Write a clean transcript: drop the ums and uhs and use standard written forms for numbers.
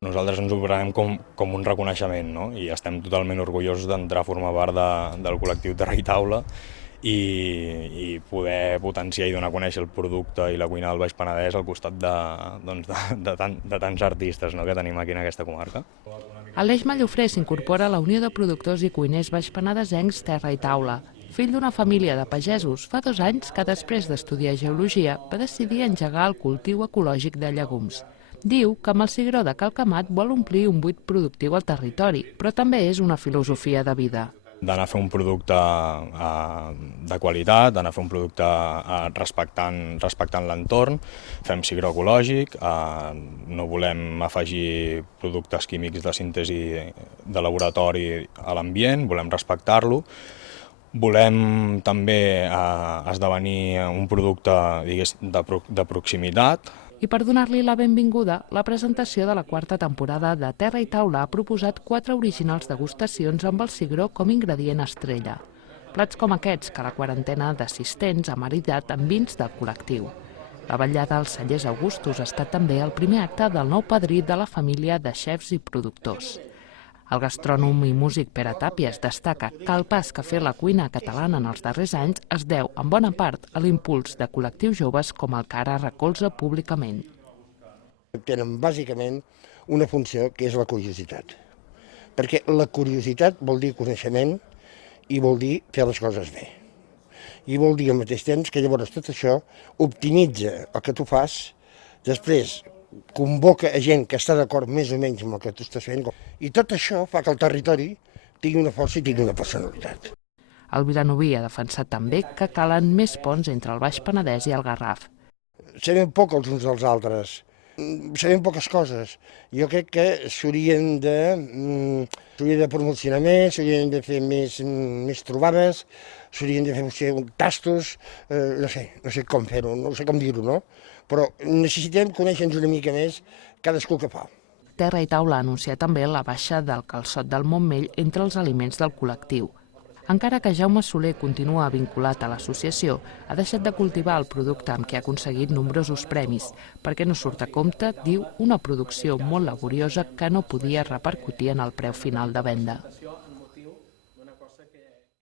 Nosaltres ens ho prenem com un reconeixement, no? I estem totalment orgullosos d'entrar a formar part del col·lectiu Terra i Taula i poder potenciar i donar a conèixer el producte i la cuina del Baix Penedès al costat de tants artistes, no?, que tenim aquí en aquesta comarca. Aleix Mallofré s'incorpora a la Unió de Productors i Cuiners baixpenedesencs Terra i Taula. Fill d'una família de pagesos, fa 2 anys que després d'estudiar geologia va decidir engegar el cultiu ecològic de llegums. Diu que amb el cigró de Calcamat vol omplir un buit productiu al territori, però també és una filosofia de vida. D'anar a fer un producte de qualitat, d'anar a fer un producte respectant l'entorn, fem cigró ecològic, no volem afegir productes químics de síntesi de laboratori a l'ambient, volem respectar-lo. Volem també esdevenir un producte de proximitat. I per donar-li la benvinguda, la presentació de la 4ª temporada de Terra i Taula ha proposat 4 originals degustacions amb el cigró com ingredient estrella. Plats com aquests que la quarantena d'assistents ha maridat amb vins del col·lectiu. La vetllada als cellers Augustus ha estat també el primer acte del nou padrí de la família de xefs i productors. El gastrònom i músic Pere Tàpies destaca que el pas que ha fet la cuina catalana en els darrers anys es deu, en bona part, a l'impuls de col·lectius joves com el que ara recolza públicament. Tenen bàsicament una funció que és la curiositat, perquè la curiositat vol dir coneixement i vol dir fer les coses bé. I vol dir al mateix temps que llavors tot això optimitza el que tu fas, després convoca a gent que està d'acord més o menys amb el que tu estàs fent, i tot això fa que el territori tingui una força i tingui una personalitat. El vilanoví ha defensat també que calen més ponts entre el Baix Penedès i el Garraf. Sabem poc els uns dels altres, sabem poques coses. Jo crec que s'haurien de promocionar més, s'haurien de fer més trobades, s'haurien de fer tastos, no sé com fer-ho, no sé com dir-ho, no? Però necessitem conèixer-nos una mica més cadascú que fa. Terra i Taula ha anunciat també la baixa del calçot del Montmell entre els aliments del col·lectiu. Encara que Jaume Soler continua vinculat a l'associació, ha deixat de cultivar el producte amb què ha aconseguit nombrosos premis, perquè no surt a compte, diu, una producció molt laboriosa que no podia repercutir en el preu final de venda.